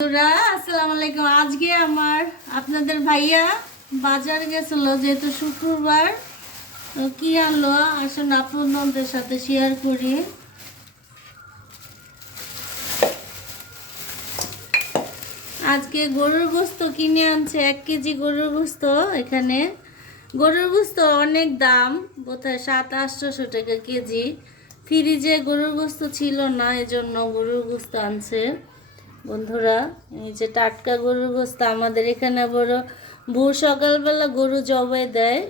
আসসালামু আলাইকুম। আজকে আমার আপনাদের ভাইয়া বাজার গেছিল, যেহেতু শুক্রবার। তো কি আনলো আসুন আপনাদের সাথে শেয়ার করি। আজকে গরুর গোস্ত কিনে আনছে, 1 কেজি গরুর গোস্ত। এখানে গরুর গোস্ত অনেক দাম, বোধহয় 700-800 টাকা কেজি। ফ্রিজে গরুর গোস্ত ছিল না, এজন্য গরুর গোস্ত আনছে। বন্ধুরা, এই যে টাটকা গরুর গোস্ত। আমাদের এখানে বড় ভোর সকালবেলা গরু জবাই দেয়,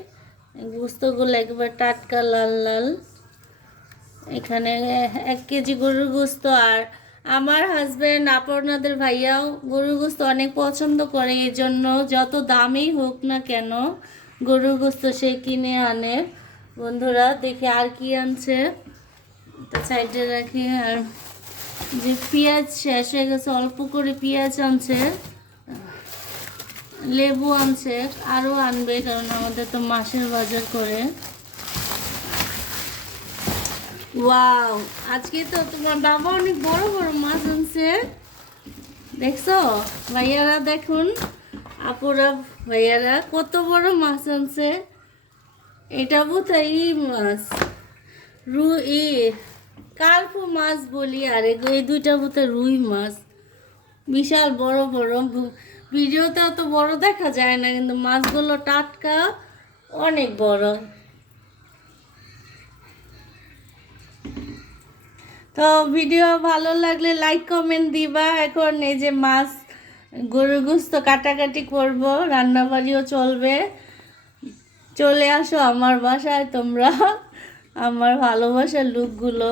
গোস্তগুলো একবার টাটকা লাল লাল। এখানে 1 কেজি গরুর গোস্ত। আর আমার হাজব্যান্ড আপনাদের ভাইয়াও গরুর গোস্ত অনেক পছন্দ করে, এই জন্য যত দামেই হোক না কেন গরুর গোস্ত সে কিনে আনে। বন্ধুরা, দেখি আর কি আনছে, সাইডে রাখি। আর যে পেঁয়াজ শেষ হয়ে গেছে, অল্প করে পেঁয়াজ আনছে, লেবু আনছে, আরও আনবে কারণ আমাদের তো মাসের বাজার করে। ওয়াও, আজকে তো তোমার বাবা অনেক বড় বড় মাছ আনছে, দেখছো ভাইয়ারা? দেখুন আপুরা ভাইয়ারা কত বড় মাছ আনছে। এটা বোধহয় মাছ, রুই, কার্পু মাছ বলি, আর এই দুইটা বোধহয় রুই মাছ। বিশাল বড় বড়, ভিডিওতে অত বড় দেখা যায় না, কিন্তু মাছগুলো টাটকা, অনেক বড়। তো ভিডিও ভালো লাগলে লাইক কমেন্ট দিবা। এখন এই যে মাছ গরুর গোস্ত কাটাকাটি করব, রান্নাবাড়িও চলবে। চলে আসো আমার বাসায় তোমরা, আমার ভালোবাসার লোকগুলো।